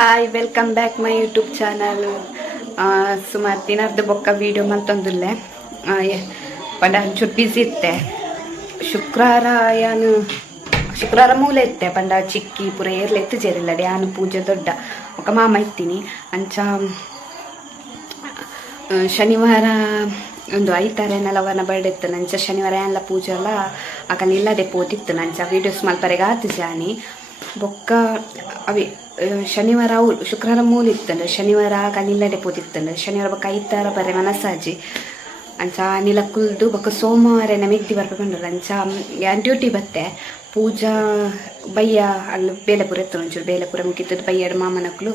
Hi welcome back my YouTube channel. ಸುಮಾರು ದಿನದ ಬೊಕ್ಕ ವೀಡಿಯೋ ಮಲ್ತೊಂದುಲ್ಲೆ ಪಂಡ ಒಂಚೂರು ಬಿಸಿ ಇತ್ತೆ. ಶುಕ್ರವಾರ ಮೂಲೆ ಇತ್ತೆ ಪಂಡ ಚಿಕ್ಕಿ ಪೂರ ಏರ್ಲ ಎತ್ತು ಸೇರಿಲ್ಲ ಯಾನು ಪೂಜೆ ದೊಡ್ಡ ఒక ಮಾಮ ಇತ್ತೀನಿ ಅಂಚ ಶನಿವಾರ ಒಂದು ಐತಾರೆ ನಲವನ ಬರ್ಡೇ ಇತ್ತು ನಂಚ ಶನಿವಾರ ಎಲ್ಲ ಪೂಜೆ ಎಲ್ಲ ಆಕಲ್ ಇಲ್ಲದೆ ಪೋತಿತ್ತು ನಂಚ ವೀಡಿಯೋಸ್ ಮಲ್ಪರೆಗೆ ಆತು ಜಾನಿ ಬೊಕ್ಕ ಅವಿ ಶನಿವಾರ ಅವಳು ಶುಕ್ರವಾರ ಮೂಲಿತ್ತಂದ್ರೆ ಶನಿವಾರ ಕನಿಲ್ಲಡೆ ಪೋತಿತ್ತಂದ್ರೆ ಶನಿವಾರ ಬೊಕ್ಕ ಐತಾರ ಬರೆ ಮನಸ್ಸಾಜಿ ಅಂಚ ನಿಲ ಕುಲ್ದು ಬೊಕ್ಕ ಸೋಮವಾರ ಮೆಗ್ದಿ ಬರ್ಬೇಕಂಡಲ್ಲ ಅಂಚ ಯಾನ್ ಡ್ಯೂಟಿ ಬತ್ತೆ ಪೂಜಾ ಬಯ್ಯ ಅಲ್ಲಿ ಬೇಲೆಪುರ ಎತ್ತು ಒಂಚೂರು ಬೇಲೆಪುರ ಮುಗಿತ್ತದ ಬಯ್ಯಡ ಮಾಮನಕ್ಕಳು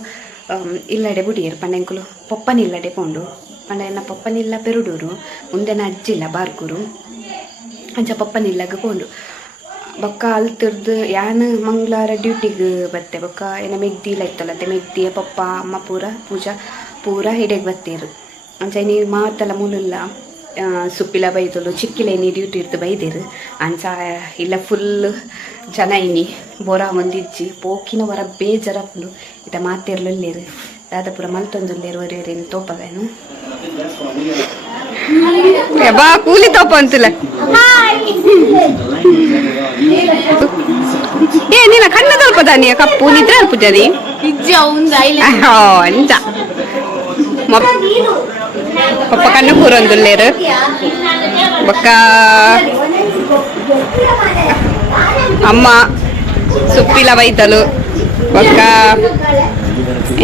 ಇಲ್ಲಡೆ ಬುಡಿಯರು ಪಂಡೆಂಕುಲು ಪೊಪ್ಪನಿಲ್ಲಡೆ ಪೋಂಡು ಪಂಡ ಪೊಪ್ಪನಿಲ್ಲ ಪೆರುಡೂರು ಮುಂದೆನ ಅಜ್ಜಿಲ್ಲ ಬಾರ್ಕೂರು ಅಂಚ ಪೊಪ್ಪನಿಲ್ಲಗ ಪೋಂಡು ಬೊಕ್ಕ ಅಲ್ತಿರ್ದು ಯಾನು ಮಂಗಳವಾರ ಡ್ಯೂಟಿಗೆ ಬತ್ತೆ ಬೊಕ್ಕ ಏನ ಮೆಗ್ದಿಲ್ಲ ಇತ್ತಲ್ಲತ್ತೆ ಮೆಗ್ದಿಯ ಪಪ್ಪ ಅಮ್ಮ ಪೂಜಾ ಪೂರ ಹಿಡಿಗೆ ಬತ್ತೇರು ಅಂಚ ನೀರು ಮಾತಲ್ಲ ಮೂಲಲ್ಲ ಸುಪ್ಪಿಲ ಬೈದಲು ಚಿಕ್ಕಿಲ ನೀ ಡ್ಯೂಟಿ ಇರ್ತು ಬೈದಿರು ಅಂಚ ಇಲ್ಲ ಫುಲ್ ಜನ ಇನಿ ಬೋರ ಒಂದಿಜ್ಜಿ ಪೋಕಿನ ಹೊರ ಬೇಜರಪ್ಪು ಇತ ಮಾತಿರ್ಲಿಲ್ಲೇರು ದಾದಾಪುರ ಮಲ್ತೊಂದುಲ್ಲೇರು ಒರೇರೇನು ತೋಪವೇನು ಬಾ ಕೂಲಿ ತೋಪ ಅಂತಿಲ್ಲ ಏ ನಿನ್ನ ಕಣ್ಣ ತಲ್ಪ ದಾನಿಯ ಕಪ್ಪು ನಿದ್ರೆ ಅಲ್ಪ ಜನಿ ಅಂಚ ಪಪ್ಪ ಕಣ್ಣು ಕೂರೊಂದುಲ್ಲೇರು ಬೊಕ್ಕ ಅಮ್ಮ ಸುಪ್ಪಿಲ ಬೈತಲು ಬೊಕ್ಕ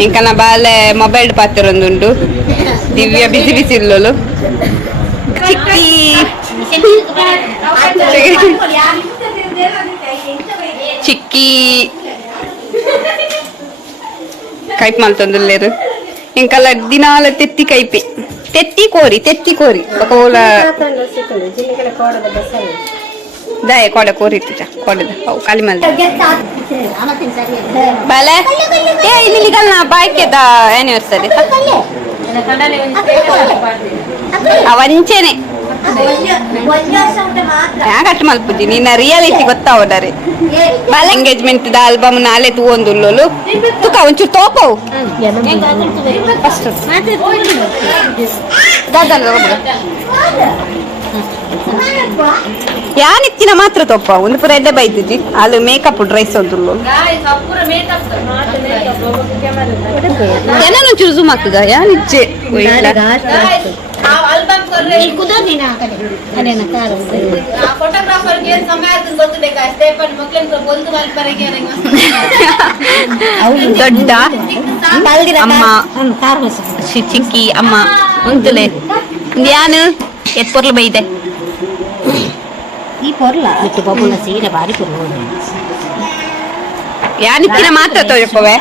ಇಂಕನ ಬಾಲೆ ಮೊಬೈಲ್ ಪಾತಿರೊಂದುಂಡು ದಿವ್ಯ ಬಿಸಿ ಬಿಸಿ ಇಲ್ಲಲು ಚಿಕ್ಕಿ ಚಿಕ್ಕಿ ಕೈಪ್ ಮಲ್ತೊಂದುಲ್ಲೇರು ಇಂಕಲ್ಲ ದಿನಾಲ ತೆತ್ತಿ ಕೈಪಿ ತೆತ್ತಿ ಕೋರಿ ಓಲ ದಯ ಕೊಡ ಕೋರಿತ್ತು ಕೊಡದ ಅವು ಕಾಲಿ ಮಲ್ ಬಾಲೆ ಏ ಇಲ್ಲಿ ಗಲ್ನ ಬಾಯ್ಕೆದ ಆನಿವರ್ಸರಿ ಅವಂಚೆನೆ ಯಾಕಟ್ಟು ಮಲ್ಪುಜಿ ನಿನ್ನ ರಿಯಾಲಿಟಿ ಗೊತ್ತಾವಡರಿ ಬಾಲ ಎಂಗೇಜ್ಮೆಂಟ್ ದ ಆಲ್ಬಮ್ ನಾಳೆ ತೂವೊಂದುಲ್ಲೋಲು ತುಕ ಒಂಚೂರು ತೋಪವು ಫಸ್ಟ್ ಯಾನಿತ್ತಿನ ಮಾತ್ರ ತೊಪ್ಪ ಒಂದು ಪೂರ ಎಡ್ಡೆ ಬೈದಿಜಿ ಅಲ್ಲಿ ಮೇಕಪ್ ಡ್ರೆಸ್ ಒಂದುಲ್ಲು ಏನೋ ಒಂಚೂರು ಜೂಮ್ ಆಗ್ತದ ಯಾನಿಚ್ಚೆ ದೊಡ್ಡ ಅಮ್ಮ ಚಿಕ್ಕಿ ಅಮ್ಮ ಉಂತುಲೆ ಯಾನು ಎತ್ ಪೊರ್ಲು ಬೈದೆ ಈ ಪೊರ್ಲ ಇಟ್ಟು ಬಬ್ಬುನ ಸೀರೆ ಬಾರಿ ಪೊರ್ಲು ಯಾನಿತ್ತಿನ ಮಾತ್ರ ತೋಯಪ್ಪವೆ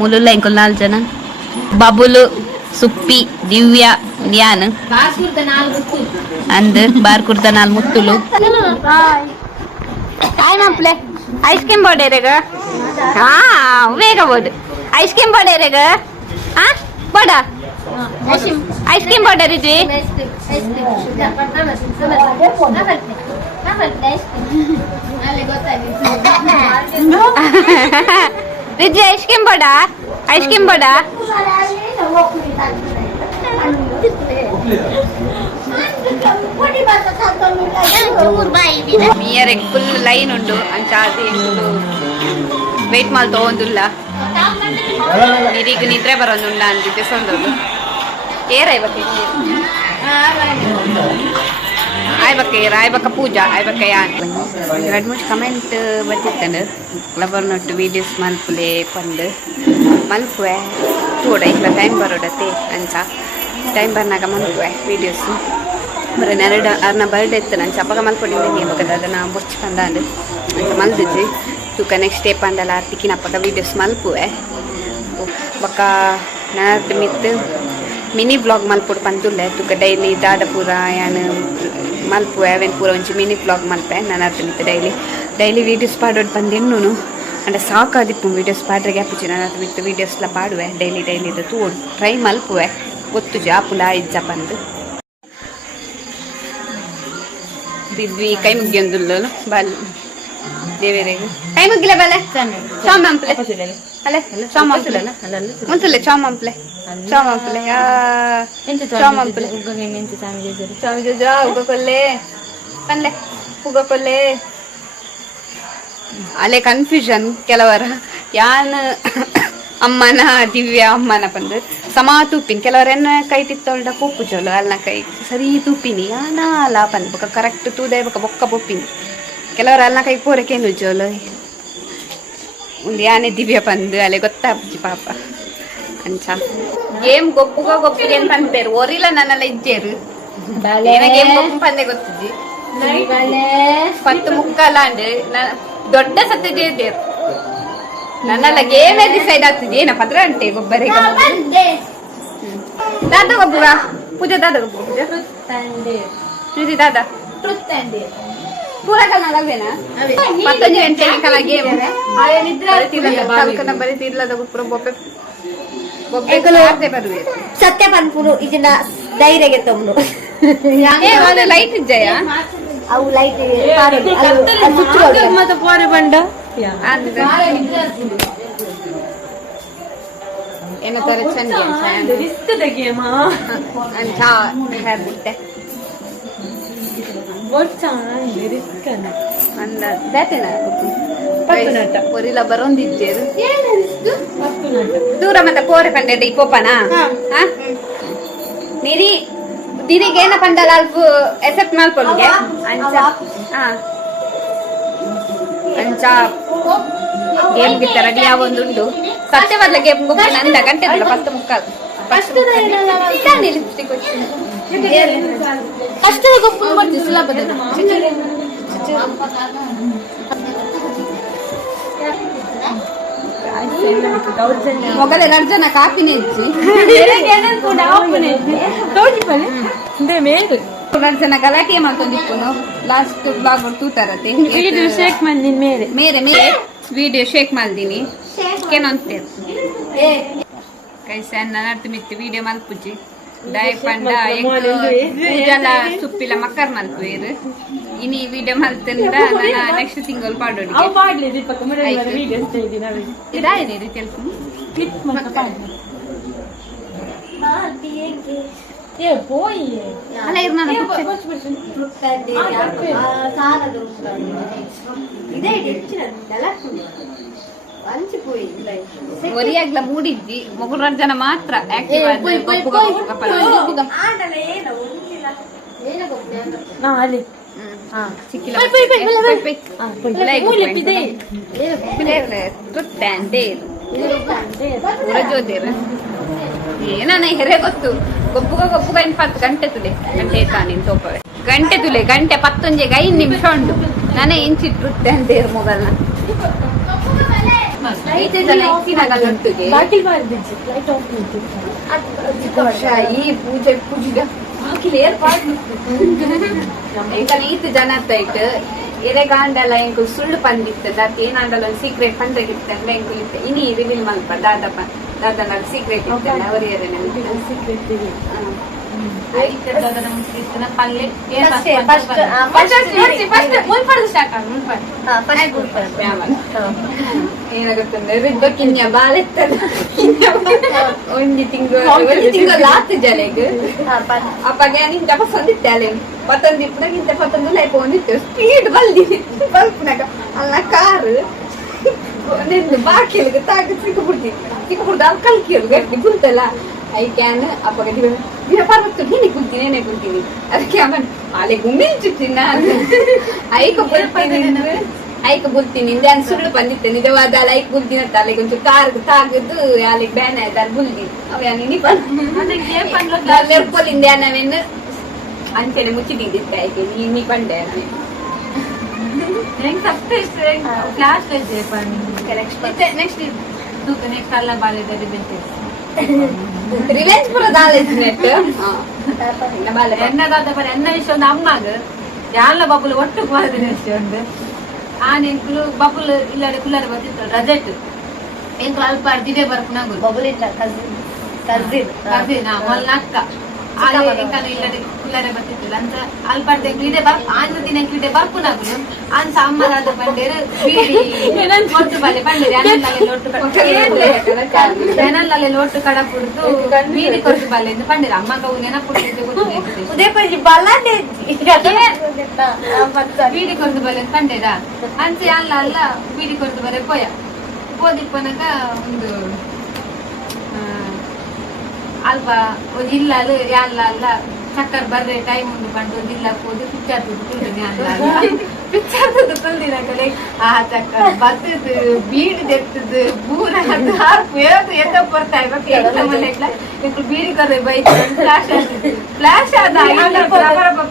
ಮುಲುಲ್ಲ ಇಂಕೊಲ್ 4 ಜನ ಬಬುಲು ಸುಪ್ಪಿ ದಿವ್ಯ ನ್ಯಾನ್ ಅಂದ್ ಬಾರ್ಕುರ್ದ 4 ಮುತ್ತುಲು ಹಾಯ್ ಮಪ್ಲೆ ಐಸ್ ಕ್ರೀಮ್ ಬೋಡೇರೆಗ ಹಾ ಬೇಗ ಬೋಡು ಐಸ್ ಕ್ರೀಮ್ ಬೋಡೇರೆಗ ಹಾ ಬೋಡ ಐಸ್ ಕ್ರೀಮ್ ಬೋಡರ್ ಇದ್ವಿ ರಿಜ್ವಿ ಐಸ್ ಕ್ರೀಮ್ ಬೋಡ ಫುಲ್ ಲೈನ್ ಉಂಟು ಅಂಚ ವೇಟ್ ಮಾಲ್ ತಗೊಂದಿಲ್ಲ ನೀರಿಗೆ ನಿದ್ರೆ ಬರೋದುಂಡ ಅಂತಿದ್ದೆ ಸಂದೋದು ಆಯ್ಬಕ್ಕ ಪೂಜಾ ಆಯ್ಬಕ್ಕ ಯಾನ್ 2-3 ಕಮೆಂಟ್ ಬರ್ತಿತ್ತಂಡು ಲವರ್ ನೋಟ್ ವೀಡಿಯೋಸ್ ಮಲ್ಪುಲೆ ಪಂಡು ಮಲ್ಪುವೆ ತೋಡ ಇಲ್ಲ ಟೈಮ್ ಬರೋಡತ್ತೆ ಅಂಚ ಟೈಮ್ ಬರ್ನಾಗ ಮಲ್ಪುವೆ ವೀಡಿಯೋಸ್ ಬರೀ ಅರ್ನ ಬರ್ಡೇ ಇತ್ತು ನಾನು ಚಪ್ಪಗ ಮಲ್ಕೊಂಡಿದ್ದೀನಿ ಇವಾಗ ಅದನ್ನು ಬೊಚ್ಚಿ ಪಂದಾಂಡು ಅಂತ ಮಲ್ದಿದ್ವಿ ತೂಕ ನೆಕ್ಸ್ಟ್ ಡೇ ಪಂಡಲ್ಲ ತಿಕ್ಕಿನಪ್ಪಗ ವೀಡಿಯೋಸ್ ಮಲ್ಪುವೆ ಬೊಕ್ಕ ನನ್ನ ಮಿತ್ತು ಮಿನಿ ವ್ಲಾಗ್ ಮಲ್ಪುಡು ಪಂದುಲ್ಲೆ ತೂಕ ಡೈಲಿ ದಾದಪುರ ಯಾನು ಮಲ್ಪುವೆ ಅವೇನು ಪೂರ ಒಂಚು ಮಿನಿ ವ್ಲಾಗ್ ಮಲ್ಪೆ ನನ್ನ ಅರ್ಥ ಮಿತ್ತು ಡೈಲಿ ವೀಡಿಯೋಸ್ ಪಾಡೋದು ಬಂದಿನ್ನೂ ಅಂಡ ಸಾಕಾದಿಪ್ಪು ವೀಡಿಯೋಸ್ ಪಾಡ್ರೆ ಗ್ಯಾಪುಚಿ ನನ್ನ ಅರ್ಥ ಮಿತ್ತು ವೀಡಿಯೋಸ್ಲ ಪಾಡುವೆ ಡೈಲಿ ಇದು ತೂಡು ಟ್ರೈ ಮಲ್ಪುವೆ ಗೊತ್ತು ಜಾಪುಲ ಇಜ್ಜ ಬಂದು ದಿದ್ವಿ ಕೈ ಮುಗಿಯೊಂದುಲ್ಲ ಬಾಲ್ ದೇವರಿಗೆ ಕೈ ಮುಗ್ಗಿಲೆ ಬಲೆ ಚೋಮಂಪ್ಲೆ ಅಲೆ ಚೋಮಂಪ್ಲೆ ಮುಂತಲೆ ಚೋಮಂಪ್ಲೆ ಚೋಮಂಪ್ಲೆ ಚೋಮಂಪ್ಲೆ ಸ್ವಾಮಿ ಜೋಜ ಉಗಕೊಲ್ಲೆ ಕನ್ಲೆ ಉಗಕೊಲ್ಲೆ ಅಲೆ ಕನ್ಫ್ಯೂಷನ್ ಕೆಲವರ ಯಾನ್ ಅಮ್ಮನ ದಿವ್ಯ ಅಮ್ಮನ ಬಂದು ಸಮಾ ತೂಪಿನ ಕೆಲವರೆನ್ನ ಕೈ ತಿತ್ತೊಳ್ಡ ಪೂಪು ಚೋಲು ಅಲ್ನ ಕೈ ಸರಿ ತೂಪಿನಿ ಯಾನ ಅಲ್ಲ ಪಂದ್ ಬೊಕ್ಕ ಕರೆಕ್ಟ್ ತೂದೆ ಬೊಕ್ಕ ಬೊಕ್ಕ ಪೊಪ್ಪಿನಿ ಕೆಲವರು ಅಲ್ನ ಕೈ ಪೂರಕೇನು ಚೋಲು ಒಂದು ಯಾನೆ ದಿವ್ಯ ಪಂದು ಅಲೆ ಗೊತ್ತಾಪ್ಜಿ ಪಾಪ ಅಂಚ ಗೇಮ್ ಗೊಪ್ಪುಗೆ ಏನ್ ಪಂಪೇರು ಓರಿಲ್ಲ ನನ್ನೆಲ್ಲ ಇಜ್ಜೇರು ಗೇಮ್ ಗೊಪ್ಪು ಪಂದೆ ಗೊತ್ತಿದ್ದಿ 10 ಮುಕ್ಕಾಲಾಂಡ್ ದೊಡ್ಡ ಸತ್ಯ ಇದ್ದೇರು ನನ್ನೆಲ್ಲ ಗೇಮೇ ಡಿಸೈಡ್ ಆಗ್ತಿದೆ ಏನಪ್ಪ 10 ಗಂಟೆ ಗೊಬ್ಬರಿಗೆ ದಾದ ಗೊಬ್ಬರ ಪೂಜೆ ದಾದ ಗೊಬ್ಬರ ಪೂಜೆ ದಾದ ಪೂರ ಕಲ ಅವೇನಾ 15 ಗಂಟೆ ಕಲ ಗೇಮ್ ಬರೀತಿರ್ಲದ ಗೊಬ್ಬರ ಬೊಬ್ಬೆ ಬೊಬ್ಬೆ ಬರುವೆ ಸತ್ಯ ಪನ್ಪುರು ಇದನ್ನ ಧೈರ್ಯಗೆ ತಮ್ಮನು ಲೈಟ್ ಇಜ್ಜಯ ಅವು ಲೈಟ್ ಮತ್ತೆ ಪೋರೆ ಬಂಡ ಏನೋ ತರ ಚಂದ ಹೇಳ್ಬಿಟ್ಟೆ ಒರಿಲ ಬರೋಂದಿದ್ದೇರು ದೂರ ಮತ್ತೆ ಪೋರೆ ಪಂಡೆ ಇಪ್ಪೋಪನ ನಿರಿ ದಿರಿಗೆ ಏನ ಪಂಡಲ ಅಲ್ಪ ಎಸೆಪ್ಟ್ ಮಾಡ್ಕೊಳ್ಳುಗೆ ಅಂಚ ಅಂಚ ಗೇಮ್ ಗಿತ್ತ ರೆಡಿ ಆಗೊಂದುಂಡು ಸತ್ಯವಾದ ಗೇಮ್ ಗೊಬ್ಬರ ನಂದ ಗಂಟೆ 10 ಮುಕ್ಕಾಲು ಕಷ್ಟದ ಗೊಬ್ಬರ ಮಾಡ್ತೀವಿ ಸುಲಭದ ಮೊಗಲೆ 2 ಜನ ಕಾಪಿನೇ ಇಚ್ಚಿ 2 ಜನ ಗಲಾಟೆ ಮಾಡ್ಕೊಂಡಿಪ್ಪು ಲಾಸ್ಟ್ ಬ್ಲಾಗ್ ತೂತಾರತ್ತೆ ಮೇರೆ ವಿಡಿಯೋ ಶೇಕ್ ಮಾಡ್ದೀನಿ ಕೇನಂತೇರು ಕೈಸ ನರ್ತು ಮಿತ್ತು ವಿಡಿಯೋ ಮಲ್ಪುಜಿ ದಯ ಪಂಡ ಪೂಜಲ ಸುಪ್ಪಿಲ ಮಕ್ಕರ್ ಮಲ್ಪುವೇರು ಇನಿ ವಿಡಿಯೋ ಮಲ್ತಿಂದ ನೆಕ್ಸ್ಟ್ ತಿಂಗಳು ಪಾಡೋಡಿ ಇದಾಯಿರಿ ರೀತಿಯಲ್ಲಿ ಅಲ್ಲ ಇರ್ ನಾನು ಒರಿಯಾಗ್ಲ ಮೂಡಿದ್ದಿ 3 ಜನ ಮಾತ್ರ ಆಕ್ಟಿವ್ ಏನಾನ ಹೆರೆ ಗೊತ್ತು ಗೊಬ್ಬುಗ 20 ಗಂಟೆ ತುಲೆ ಗಂಟೆ ತಾನಿನ್ ತೋಪವೆ ಗಂಟೆ ತುಲೆ ಗಂಟೆ 11 5 ನಿಮಿಷ ಉಂಟು ನಾನೇ ಇಂಚಿಟ್ರುತ್ತೆ ಅಂತೇರು ಮೊಬೈಲ್ನ 5 ಜನ ಇಕ್ಕಿನಾಗಲ್ಲ ಒಟ್ಟಿಗೆ ಈ ಪೂಜೆ ಏರ್ಪಾಡು ಈತ ಜನ ಇಟ್ಟು ಎರೆಗಾಂಡಲ ಎಂಕು ಸುಳ್ಳು ಪಂದಿತ್ತು ದಾತ ಏನಾಂಡಲ ಒಂದು ಸೀಕ್ರೆಟ್ ಪಂದ್ರಗಿತ್ತು ಅಂದ್ರೆ ಎಂಕು ಇತ್ತು ಇನಿ ರಿವೀಲ್ ಮಲ್ಪ ದಾದನ ಸೀಕ್ರೆಟ್ ಇತ್ತು ಅವರಿಯರೆ ಸೀಕ್ರೆಟ್ ಏನಾಗುತ್ತಂದ್ರೆ ರಿಬ್ಬ ಕಿನ್ಯ ಬಾಲೆತ್ತದ ಒಂಜಿ ತಿಂಗಳು ಆತು ಜಲೆಗ್ ಅಪ್ಪಗೆ ನಿಂತ ಪಸಂದಿತ್ತೆ ಅಲೆ 11 ಇಪ್ಪನಾಗಿಂತ 11 ಲೈಫ್ ಒಂದಿತ್ತು ಸ್ಪೀಡ್ ಬಲ್ದಿನಿ ಬಲ್ಪನಾಗ ಅಲ್ಲ ಕಾರು ನಿಂದು ಬಾಕಿಲ್ಗೆ ತಾಗ ಸಿಕ್ಕಬಿಡ್ದು ಅಲ್ಲಿ ಕಲ್ಕಿರು ಗಟ್ಟಿ ಕುಂತಲ್ಲ ಐ ಕ್ಯಾನ್ ಅಪ್ಪಗೆ ಪರ್ವತ್ತು ನೀನೆ ಕುಂತೀನಿ ಅದಕ್ಕೆ ಅವನ್ ಅಲೆಗೂ ಮಿಂಚುತ್ತಿನ ಐಕ ಬುಲ್ತೀನಿ ಹಿಂದೆ ಅನ್ ಸುಳ್ಳು ಬಂದಿತ್ತೆ ನಿಜವಾದ ಅಲ್ಲ ಐಕ್ ಬುಲ್ತೀನಿ ಅಂತ ಅಲ್ಲಿಗೆ ಒಂಚೂರು ಕಾರ್ಗ್ ತಾಗದ್ದು ಅಲ್ಲಿಗೆ ಬ್ಯಾನ್ ಆಯ್ತು ಅಲ್ಲಿ ಬುಲ್ದಿ ಅವನಿಂದೆ ನಾವೇನು ಅಂಚೆನೆ ಮುಚ್ಚಿಟ್ಟಿದ್ದೆ ಆಯ್ಕೆ ನೀ ಬಂಡೆ ನೆಕ್ಸ್ಟ್ ಅಲ್ಲ ಬಾಲ್ಯದಲ್ಲಿ ರಿವೆಂಜ್ ಪುರ ಎನ್ನ ವಿಷಯ ಒಂದು ಅಮ್ಮಾಗ ಯಾಲ ಬಬ್ಬುಲು ಒಟ್ಟು ಬಾರದಿನ ವಿಷಯ ಒಂದು ಆನೆಂಕುಲು ಬಬ್ಬುಲು ಇಲ್ಲಡೆ ಕುಲ್ಲರೆ ಬರ್ತಿತ್ತು ರಜೆಟ್ ಎಂಕುಲು ಅಲ್ಪ ದಿವೆ ಬರ್ಪುನಾಗು ಬಬುಲ್ ಇಲ್ಲ ಕಸಿನ್ ಕಸಿನ್ ಮೊಲ್ಲ ಅಕ್ಕ ಎಂಕನ ಇಲ್ಲಡೆ ಬರ್ತಿತ್ತಿಲ್ಲ ಅಂತ ಅಲ್ಲಿ ಪಡ್ದೆ ಕ್ರೀಡೆ ಆಂಧ್ರ ದಿನ ಕ್ರೀಡೆ ಬರ್ಪುನಾಗುಲು ಅನ್ಸ ಅಮ್ಮರಾದ ಬಂಡೇರು ಬೀಡಿ ಒಟ್ಟು ಬಲೆ ಬಂಡೇರಿ ಜನಲ್ಲೇ ಲೋಟು ಕಡ ಕುಡ್ದು ಬೀಡಿ ಕೊಟ್ಟು ಬಲೆ ಎಂದು ಬಂಡೇರು ಅಮ್ಮಗ ನೆನಪುಟ್ಟಿದ್ದು ಬೀಡಿ ಕೊಟ್ಟು ಬಲೆ ಅಂತ ಬಂಡೇರ ಅನ್ಸಿ ಅಲ್ಲ ಅಲ್ಲ ಬೀಡಿ ಕೊಟ್ಟು ಬಲೆ ಪೋಯ ಪೋದಿಪ್ಪನಾಗ ಒಂದು ಅಲ್ಪ ಒಂದು ಇಲ್ಲ ಯಾಲ್ಲ ಅಲ್ಲ ಚಕ್ಕರ್ ಬರ್ರೆ ಟೈಮ್ ಉಂಡು ಬಂದು ಒಂದು ಇಲ್ಲ ಹೋದು ಪಿಕ್ಚರ್ ತುಳ್ದಿನಿ ಅಲ್ಲ ಪಿಕ್ಚರ್ ತುಳ್ದಿನ ಕಡೆ ಆ ಚಕ್ಕರ್ ಬರ್ತದ್ದು ಬೀಡಿ ತೆತ್ತದ್ದು ಬೂರ ಎಂತ ಬರ್ತಾ ಇರ್ಬೇಕು ಬೀಡಿ ಕರೆ ಬೈಕ್ ಫ್ಲಾಶ್ ಆದ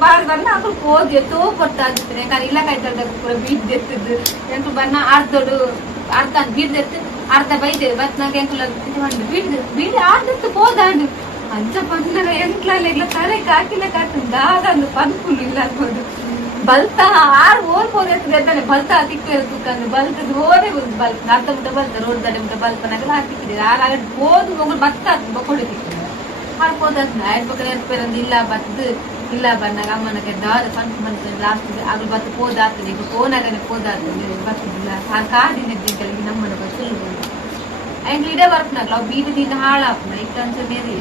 ಬಾರ್ ಬನ್ನ ಅక్కడ ಹೋಗಿ ಎತ್ತೋ ಬರ್ತಾ ಇರ್ತೀನಿ ಯಾಕಂದ್ರೆ ಇಲ್ಲ ಕಾಯ್ತದ ಪೂರ ಬೀಡಿ ತೆತ್ತದ್ದು ಎಂತ ಬನ್ನ ಅರ್ಧ ಬೀಡಿ ತೆತ್ತು ಅರ್ಧ ಬೈದೇವೆ ಬತ್ ನಾಗ ಎಂಕುಲ ಬೀಡಿ ಆದತ್ತು ಹೋದಾಂಡು ಅಂಚ ಪಂದರ ಎಂಕ್ಲಲ್ಲ ಇಲ್ಲ ತಲೆ ಕಾಕಿಲ ಕಾತು ದಾದಂದು ಪಂಪುಲು ಇಲ್ಲ ಅನ್ಬೋದು ಬಲ್ತ ಆರು ಹೋಗ್ತಾನೆ ಬಲ್ತ ತಿಕ್ಕು ಇರ್ತಂದು ಬಲ್ತದ್ದು ಹೋದೆ ಒಂದು ಬಲ್ತ ಅರ್ಧ ಮುಟ್ಟ ಬಲ್ತ ರೋಡ್ ದಾಡೆ ಮುಟ್ಟ ಬಲ್ಪನಾಗೆಲ್ಲ ಹಾಕಿಟ್ಟಿದೆ ಆಗ ಹೋದು ಮಗಳು ಬತ್ತ ಬಕೊಡು ತಿಕ್ಕಿದೆ ಆಗ ಹೋದ ಆಯ್ತು ನೆನಪೇರಂದು ಇಲ್ಲ ಬದ್ದು ಇಲ್ಲ ಬನ್ನಾಗ ಅಮ್ಮನಗೆ ದಾದ ಪಂಪ್ ಬಂತ ಲಾಸ್ಟ್ ಆಗ್ಲು ಬತ್ತು ಹೋದಾಗ್ತದೆ ಈಗ ಫೋನಾಗನೆ ಹೋದಾಗ್ತದೆ ಬರ್ತಿದ್ದಿಲ್ಲ ಆ ಕಾಡಿನ ಕೆಳಗೆ ನಮ್ಮನ ಬಸ್ಸಲ್ಲಿ ಬಂದು ಆಯ್ತು ಇಡೇ ಬರ್ಪನಾಗ್ಲ ಅವು ಬೀದಿದಿಂದ ಹಾಳಾಪ್ನ ಈಗ ಅಂಚ ಬೇರೆ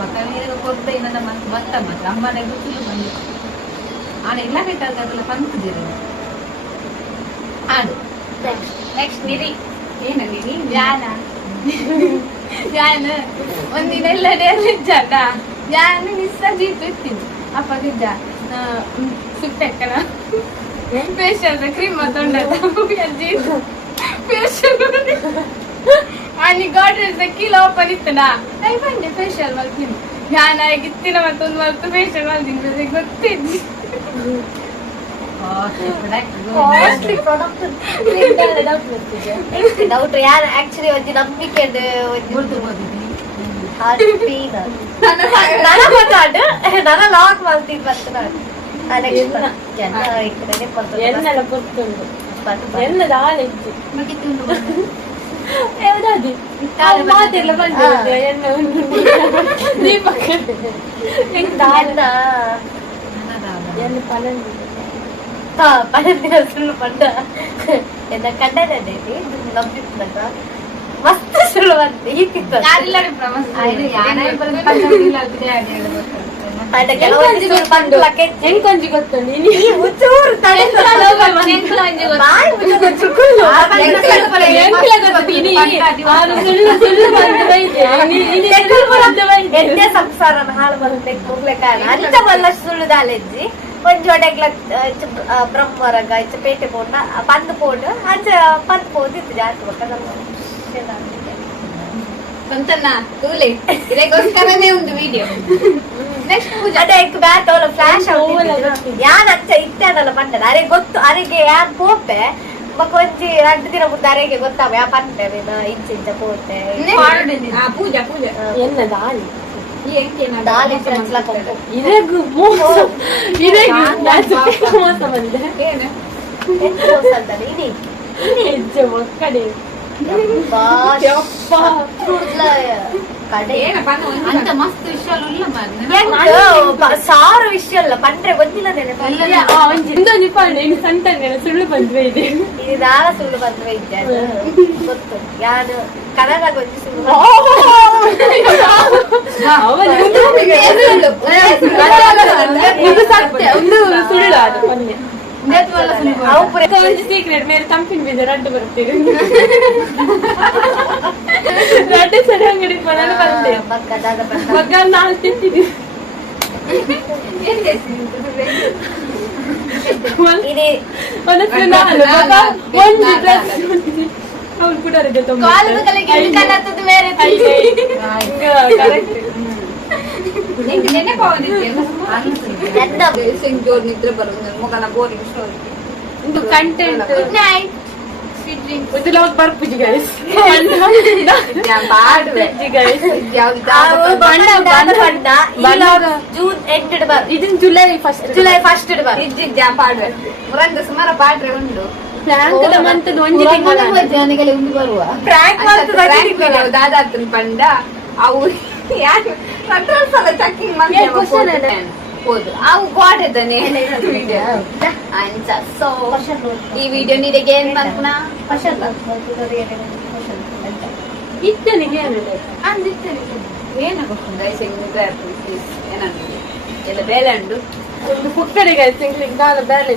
ಬಕ್ಕಳಿಗೆ ಕೊಡ್ತಾ ಇನ್ನೊಂದು ಮತ್ತೆ ಬತ್ತ ಮತ್ತೆ ಅಮ್ಮನ ಗೊತ್ತಿಲ್ಲ ಬಂದು ಆನೆ ಇಲ್ಲ ಬೇಕಾದ್ರೆ ಅದೆಲ್ಲ ಪಂಕ್ದಿರ ಆಡು ನೆಕ್ಸ್ಟ್ ನಿರಿ ಏನ ನಿರಿ ಜಾನ ಒಂದಿನ ಎಲ್ಲ ಜಾಟ ಜಾನ ನಿಸ್ಸ ಜೀಪ್ ಇರ್ತೀನಿ ಅಪ್ಪಗಿದ್ದ ಸುಟ್ಟೆಕ್ಕನ ಫೇಶಿಯಲ್ ಕ್ರೀಮ್ ತೊಂಡದ ಜೀಪ್ ಫೇಶಿಯಲ್ आणि गॉड्रेज किलो ओपन इतना काही पण फेशियल ಮಾಡ್ತೀನಿ ನಾನು ಆಗಿತ್ತಿನ ಮತ್ತೊಂದು ಮತ್ತೆ ಫೇಶಿಯಲ್ ಮಾಡ್ತೀನಿ ಗೊತ್ತಿದ್ದಿ ಕಾಸ್ಟ್ಲಿ ಪ್ರಾಡಕ್ಟ್ ಡೌಟ್ ಯಾರು ಆಕ್ಚುಲಿ ಒಂದು ನಂಬಿಕೆ ನನ್ನ ಲಾಕ್ ಮಾಡ್ತೀನಿ పన్నెండు పంట ఎంత కంటేనండి నమ్మిస్తున్నాక మస్తు సులువు ಹೆಂಗೊಂಜಿ ಗೊತ್ತುಂಡು ಸಂಸಾರನ ಹಾಳು ಬರುತ್ತೆ ಅಂಚ ಮಲ್ಲ ಸುಳ್ಳುದಾಲೆಜ್ಜಿ ಒಂಜೋಡೆಗ್ಲ ಬ್ರಹ್ಮರಗ ಇಚ್ಚ ಪೇಟೆ ಪೋಂಡ ಪಂದು ಪೋಂಡು ಅಂಚ ಪಂದು ಪೋದಿತ್ತು ಜಾಸ್ತಿ కొంతన్నా తూలే ఇదేగోస్కరనే ఉంది వీడియో నెక్స్ట్ పూజ అదే ఎక్ బ్యాట్ ఓల ఫ్లాష్ అవుతుంది యాన్ అచ్చ ఇట్టనల పంట అరే ಗೊತ್ತು ಅರೆಗೆ ಯಾನ್ ಪೋಪೆ ಮಕೊಂಜಿ 2 ದಿನ ಮುಂದೆ ಅರೆಗೆ ಗೊತ್ತಾವ ಯಾ ಪಂಟೆ ನೀನು ಇಂಚಿಂಚ ಪೋತೆ ಆ పూజ ಎನ್ನ ದಾಳಿ ఏంకేనా ದಾಳಿ ಫ್ರೆಂಡ್ಸ್ ಲ ಕೊಂಪು ಇದೇಗು ಮೋಸ ಮೋಸ ಬಂದೆ ಏನ ಎಂತ ಮೋಸ ಅಂತ ನೀನಿ ಹೆಜ್ಜೆ ಒಕ್ಕಡೆ అంత మస్తు విషయాలు ఉన్నా సారు విషయాల్లో పండ్ರೆ ಗೊತ್ತಿಲ್ಲ నేను ಸಂತಾನ ಸುಳ್ಳು ಬಂದ್ವೆ ಇದೆ ಇದು ನಾಳ ಸುಳ್ಳು ಬಂದ್ವೆ ಇದ್ದೆ ಗೊತ್ತು ಯಾನು ಕನ್ನಡ ಗೊತ್ತಿ ಸುಳ್ಳು ಒಂದು ಸುಳ್ಳು ಅದು ಮೊನ್ನೆ ಒಂದು ಸೀಕ್ರೆಟ್ ಮೇಲೆ ತಂಪಿನ ಬೀಜ ರಡ್ಡು ಬರ್ತೀರಿ ರಡ್ಡು ಸರಿ ಅಂಗಡಿ ನಾನು ಬಂದೆ ಮಗ ನಾನು ತಿಂತಿದ್ದೀನಿ ಅವ್ರು ಕೂಡ నిద్ర బరుంది మొగల బోరింగ్ స్టోరీ ಇದು content good night sweet drink ಇದು ಲಾಗ್ ಬರ್ಪುಜಿ ಗೈಸ್ ಜೂನ್ ಎಂಟು ಇದನ್ ಜುಲೈ ಫಸ್ಟ್ ಪಾಡ್ವೆ ಮುರಂಗ ಸುಮಾರು ಪಾಡ್ರೆ ಉಂಡು ಪ್ರಾಂಕದ ಮಂತದ ಒಂಜಿ ಜನಗಳಿಗೆ ಉಂಡು ಬರುವ ದಾದಾತನ ಪಂಡ ಅವು ಯಾರು ಕಂಟ್ರೋಲ್ ಸಲ ಚೆಕಿಂಗ್ ಹೋದು ಅವು ಗೋಡೆದನೆ ಅಂಚ ಸೊ ಈ ವಿಡಿಯೋ ನೀರಿಗೆ ಏನ್ ಬಂದ್ನ ಇತ್ತನಿಗೆ ಏನ ಎಲ್ಲ ಬೇಲೆ ಉಂಟು ಒಂದು ಕುಕ್ಕಡಿಗೆ ಗಾಲ ಬೇರೆ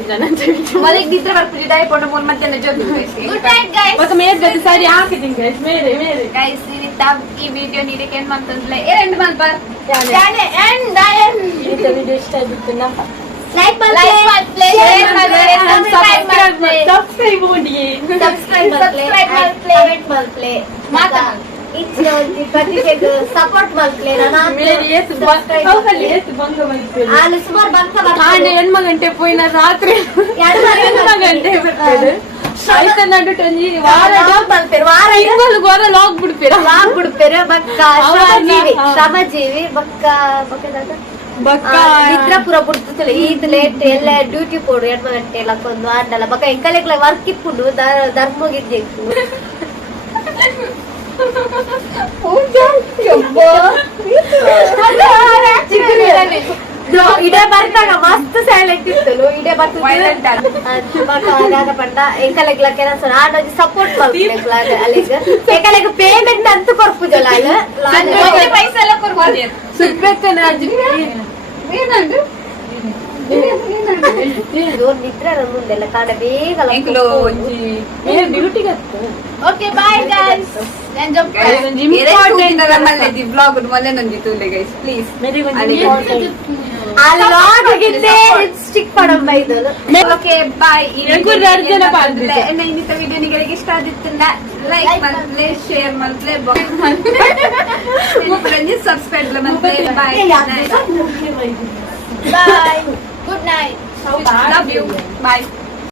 ಮನೆಗೆ ನಿದ್ರೆ ಬರ್ತೀವಿ ಡೈಪೊಂಡು ಮೂರು ಮಧ್ಯಾಹ್ನ ಜೊತೆ ಗುಡ್ ನೈಟ್ ಗೈಸ್ ಮತ್ತೆ ಮೇಲ್ಗಡೆ ಸಾರಿ ಹಾಕಿದ್ದೀನಿ ಗೈಸ್ ಮೇರೆ ಮೇರೆ ಗೈಸ್ ಈ ವಿಡಿಯೋ ನೀರಿಗೆ ಏನ್ ಬಂತಂದ್ರೆ ಎರಡು ಮಲ್ಪ ಈ ವಿಡಿಯೋ ಇಷ್ಟ ಆಗಿತ್ತು ನಮ್ಮ ಲೈಕ್ ಮಾಡ್ಲಿ ಸಬ್ಸ್ಕ್ರೈಬ್ ಮಾಡ್ಲಿ ಸಬ್ಸ್ಕ್ರೈಬ್ ಮಾಡಿ ಕಮೆಂಟ್ ಮಾಡ್ಲಿ ಮಾತಾ ಪ್ರತಿಭೆಗೆ ಸಪೋರ್ಟ್ ಮಾಡ್ಲಿ ಮೇರೆ ಏತು ಏತು ಬಂಗ ಬಂತು ಅಲ್ಲಿ ಸುಮಾರು ಬಂತ ಆಂಡೆ ಹೆಣ್ಮಗಂಟೆ ಪೋಯಿನ ರಾತ್ರಿ ಹೆಣ್ಮಗಂಟೆ ಬರ್ತದೆ ಆಯ್ತ ನಡು ಟಂಜಿ ವಾರ ತಿಂಗಳು ಗೋರ ಲಾಕ್ ಬಿಡ್ತೀರ ಬಿಡ್ಪೇರು ಬಕ್ಕ ಶ್ರಮಜೀವಿ ಬಕ್ಕ ಬಕ್ಕ ನಿದ್ರ ಪೂರ ಬಿಡ್ತಿಲ್ಲ ಈದ್ ಲೇಟ್ ಎಲ್ಲ ಡ್ಯೂಟಿ ಕೊಡು ಹೆಣ್ಮ ಗಂಟೆ ಲಕ್ಕೊಂದು ಆಡಲ್ಲ ಬಕ್ಕ ಎಂಕಲೆಗ್ಲ ವರ್ಕ್ ಇಪ್ಪುಂಡು ಧರ್ಮಗಿದ್ದೆ ಇಡೇ ಬರ್ತಾಗ ಮಸ್ತ್ ಸೈಲೆಂಟ್ ಇತ್ತು ಇಡೇ ಬರ್ತಾಗ ಪಂಡ ಎಂಕಲೆಗ್ಲ ಕೆಲಸ ಆಡೋದು ಸಪೋರ್ಟ್ ಮಾಡ್ಬೇಕು ಅಲ್ಲಿಗೆ ಎಂಕಲೆಗ್ ಪೇಮೆಂಟ್ ಅಂತೂ ಕೊರ್ಪುಜಲ್ಲ ಅಲ್ಲಿ ಪೈಸೆ ಎಲ್ಲ ಕೊಡ್ಬೋದು ಸುಟ್ಬೇಕನ ಏನಂಡು ನಿದ್ರೆ ಮುಂದೆಲ್ಲ ಕಾಣ ಬೇಗ ಡ್ಯೂಟಿಗೆ ಓಕೆ ಬಾಯ್ ಗೈಸ್ ಬ್ಲಾಗ್ ಮಲ್ಲೆ ನಂದಿತ್ತು ಗೈಸ್ ಪ್ಲೀಸ್ ಲಿಪ್ಸ್ಟಿಕ್ ಪಡಂ ಬೈದಲು ಓಕೆ ಬಾಯ್ ಅರ್ಜನ ಪಾಡ್ದಿದ್ದೆ. ಇನ್ನಿತ ವಿಡಿಯೋ ನಿಗಳಿಗೆ ಇಷ್ಟ ಆದಿತ್ತು ಲೈಕ್ ಮಾಡ್ಲೆ ಶೇರ್ ಮಾಡ್ಲೆ ಸಬ್ಸ್ಕ್ರೈಬ್ ಮಾಡ್ಲೆ bye bye good night love you bye